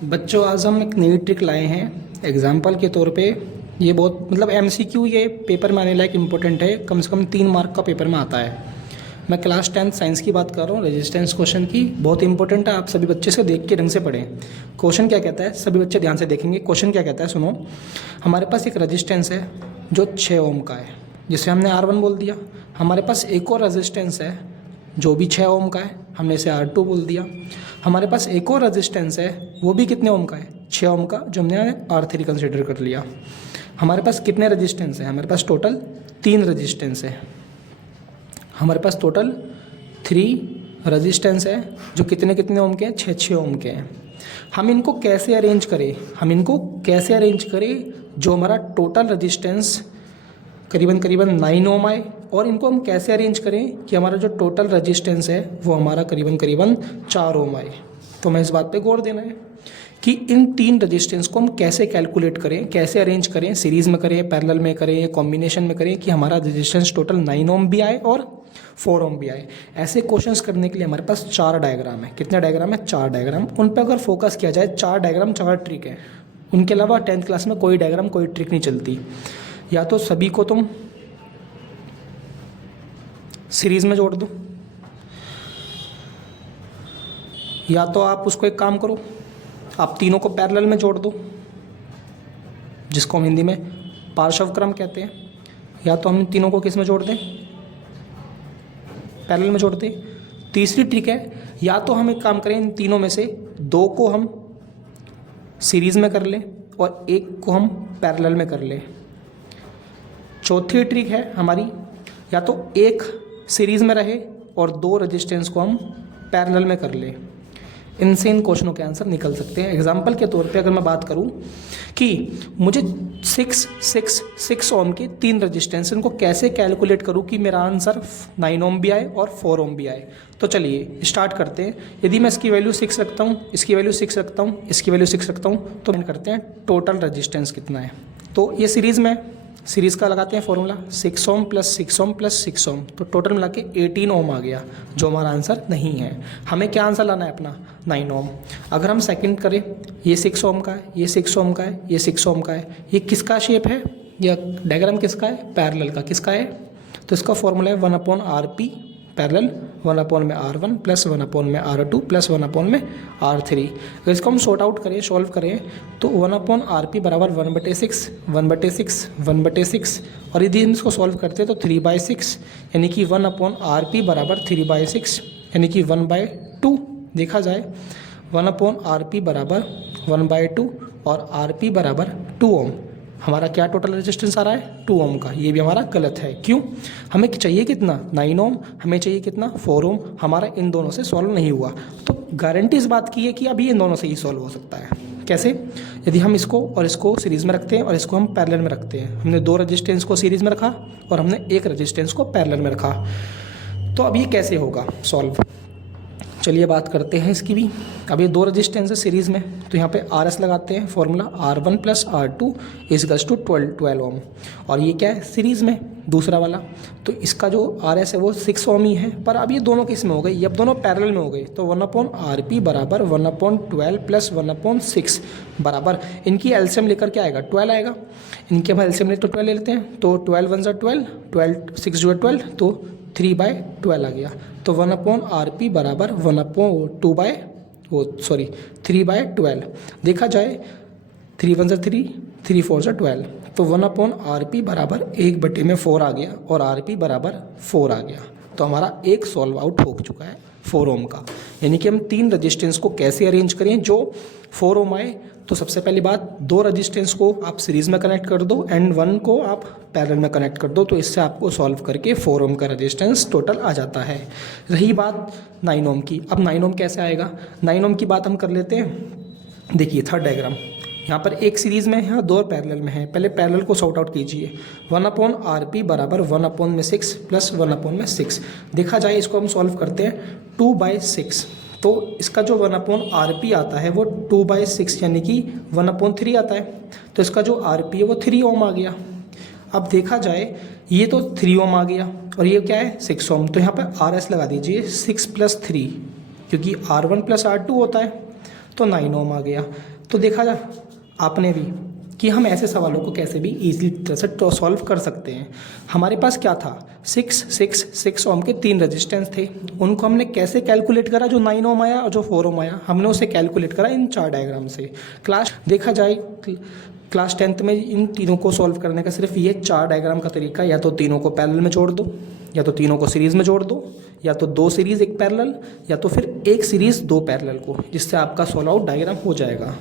बच्चों आज हम एक नई ट्रिक लाए हैं एग्जाम्पल के तौर पे। ये बहुत मतलब एमसीक्यू ये पेपर में आने लायक इम्पोर्टेंट है, कम से कम 3 मार्क का पेपर में आता है। मैं क्लास 10th साइंस की बात कर रहा हूँ, रेजिस्टेंस क्वेश्चन की। बहुत इंपॉर्टेंट है, आप सभी बच्चे से देख के ढंग से पढ़ें। क्वेश्चन क्या कहता है, सभी बच्चे ध्यान से देखेंगे। क्वेश्चन क्या कहता है सुनो। हमारे पास एक रेजिस्टेंस है जो 6 ओम का है, जिसे हमने R1 बोल दिया। हमारे पास एक और रेजिस्टेंस है जो भी 6 ओम का है, हमने इसे R2 बोल दिया। हमारे पास एक और रेजिस्टेंस है, वो भी कितने ओम का है, 6 ओम का, जो हमने R3 कंसिडर कर लिया। हमारे पास कितने रेजिस्टेंस है, हमारे पास टोटल 3 रेजिस्टेंस है। हमारे पास टोटल 3 रेजिस्टेंस है जो कितने कितने ओम के हैं, 6 ओम के हैं। हम इनको कैसे अरेंज करें, जो हमारा टोटल रेजिस्टेंस करीबन 9 ओम आए, और इनको हम कैसे अरेंज करें कि हमारा जो टोटल रेजिस्टेंस है वो हमारा करीबन 4 ओम आए। तो हमें इस बात पे गौर देना है कि इन 3 रेजिस्टेंस को हम कैसे कैलकुलेट करें, कैसे अरेंज करें, सीरीज़ में करें, पैरेलल में करें, या कॉम्बिनेशन में करें, कि हमारा रेजिस्टेंस टोटल 9 ओम भी आए और 4 ओम भी आए। ऐसे क्वेश्चंस करने के लिए हमारे पास 4 डायग्राम है। कितने डायग्राम है, 4 डायग्राम। उन पर अगर फोकस किया जाए, 4 डायग्राम 4 ट्रिक है। उनके अलावा 10th क्लास में कोई डायग्राम कोई ट्रिक नहीं चलती। या तो सभी को तुम सीरीज में जोड़ दो, या तो आप उसको एक काम करो, आप तीनों को पैरेलल में जोड़ दो, जिसको हम हिंदी में पार्श्वक्रम कहते हैं। या तो हम तीनों को किस में जोड़ दें, पैरेलल में जोड़ दें। तीसरी ट्रिक है, या तो हम एक काम करें, इन तीनों में से 2 को हम सीरीज में कर लें और 1 को हम पैरेलल में कर लें। चौथी ट्रिक है हमारी, या तो 1 सीरीज में रहे और 2 रेजिस्टेंस को हम पैरेलल में कर लें। इनसे इन क्वेश्चनों के आंसर निकल सकते हैं। एग्जाम्पल के तौर पे अगर मैं बात करूं कि मुझे 6 ओम के 3 रेजिस्टेंस, इनको कैसे कैलकुलेट करूं कि मेरा आंसर 9 ओम भी आए और 4 ओम भी आए। तो चलिए स्टार्ट करते हैं। यदि मैं इसकी वैल्यू 6 रखता हूं, इसकी वैल्यू 6 रखता हूं, इसकी वैल्यू 6 रखता हूं, तो फाइंड करते हैं टोटल रेजिस्टेंस कितना है। तो ये सीरीज़ में, सीरीज़ का लगाते हैं formula, 6 ohm plus 6 ohm plus 6 ओम, तो टोटल मिला के 18 ओम आ गया, जो हमारा आंसर नहीं है। हमें क्या आंसर लाना है अपना, 9 ओम। अगर हम सेकंड करें, ये 6 ओम का है, ये 6 ओम का है, ये 6 ओम का है, ये किसका शेप है, या डायग्राम किसका है, पैरेलल का। किसका है, तो इसका फॉर्मूला है 1/RP पैरेलल, 1 में R1 प्लस 1 में R2 प्लस 1 में R3। अगर इसको हम सॉर्ट आउट करें, सॉल्व करें, तो 1/RP बराबर 1/6, 1/6, 1/6, और यदि हम इसको सॉल्व करते हैं तो 3/6, यानी कि 1/RP बराबर 3/6, यानी कि 1/2। देखा जाए 1/RP बराबर 1/2 और RP बराबर 2 ओम। हमारा क्या टोटल रेजिस्टेंस आ रहा है, 2 ओम का। ये भी हमारा गलत है। क्यों, हमें चाहिए कितना, 9 ओम, हमें चाहिए कितना, 4 ओम। हमारा इन दोनों से सॉल्व नहीं हुआ। तो गारंटी इस बात की है कि अभी इन दोनों से ही सॉल्व हो सकता है। कैसे, यदि हम इसको और इसको सीरीज़ में रखते हैं और इसको हम पैरेलल में रखते हैं। हमने 2 रेजिस्टेंस को सीरीज़ में रखा और हमने 1 रेजिस्टेंस को पैरेलल में रखा, तो अब ये कैसे होगा सॉल्व। चलिए बात करते हैं इसकी भी। अब ये 2 रेजिस्टेंस है सीरीज़ में, तो यहाँ पे RS लगाते हैं, formula R1 plus R2 is to 12 ohm. और ये क्या है, सीरीज़ में दूसरा वाला, तो इसका जो RS है वो 6 ओम ही है। पर अब ये दोनों किस में हो गई, अब दोनों पैरेलल में हो गई, तो 1/RP बराबर 1/12 प्लस 1/6 बराबर, इनकी एलसीएम लेकर क्या आएगा, 12 आएगा। इनके हम एलसीएम ले तो 12 ले लेते हैं, तो 12 1 12, 12 6 जो 12, तो 3/12 आ गया। तो 1/RP बराबर 3/12। देखा जाए 3 1 3, 3 4 12, तो 1/RP बराबर 1/4 आ गया और RP बराबर 4 आ गया। तो हमारा एक सॉल्व आउट हो चुका है 4 ओम का। यानी कि हम 3 रजिस्टेंस को कैसे अरेंज करें जो 4 ओम आए। तो सबसे पहली बात, 2 रजिस्टेंस को आप सीरीज़ में कनेक्ट कर दो एंड 1 को आप पैरेलल में कनेक्ट कर दो, तो इससे आपको सॉल्व करके 4 ओम का रजिस्टेंस टोटल आ जाता है। रही बात 9 ओम की, अब 9 ओम कैसे आएगा, 9 ओम की बात हम कर लेते हैं। देखिए थर्ड डायग्राम, यहाँ पर एक सीरीज़ में है, 2 पैरेलल में है। पहले पैरेलल को सॉर्ट आउट कीजिए। 1/RP बराबर 1/6 प्लस 1/6। देखा जाए इसको हम सॉल्व करते हैं, 2/6, तो इसका जो 1/RP आता है वो 2/6 यानी कि 1/3 आता है। तो इसका जो RP है वो 3 ओम आ गया। अब देखा जाए ये तो 3 ओम आ गया और ये क्या है 6 ओम, तो यहाँ पर RS लगा दीजिए 6 + 3, क्योंकि R1 + R2 होता है। तो 9 ओम आ गया। तो देखा जा आपने भी कि हम ऐसे सवालों को कैसे भी ईजिली तरह से सॉल्व कर सकते हैं। हमारे पास क्या था, 6 ओम के 3 रेजिस्टेंस थे, उनको हमने कैसे कैलकुलेट करा, जो 9 ओम आया और जो 4 ओम आया, हमने उसे कैलकुलेट करा इन 4 डायग्राम से। क्लास देखा जाए क्लास 10th में इन तीनों को सॉल्व करने का सिर्फ ये 4 डायग्राम का तरीका, या तो तीनों को पैरेलल में जोड़ दो, या तो तीनों को सीरीज़ में जोड़ दो, या तो 2 सीरीज़ 1 पैरेलल, या तो फिर 1 सीरीज़ 2 पैरेलल को, जिससे आपका सॉल्व आउट डायग्राम हो जाएगा।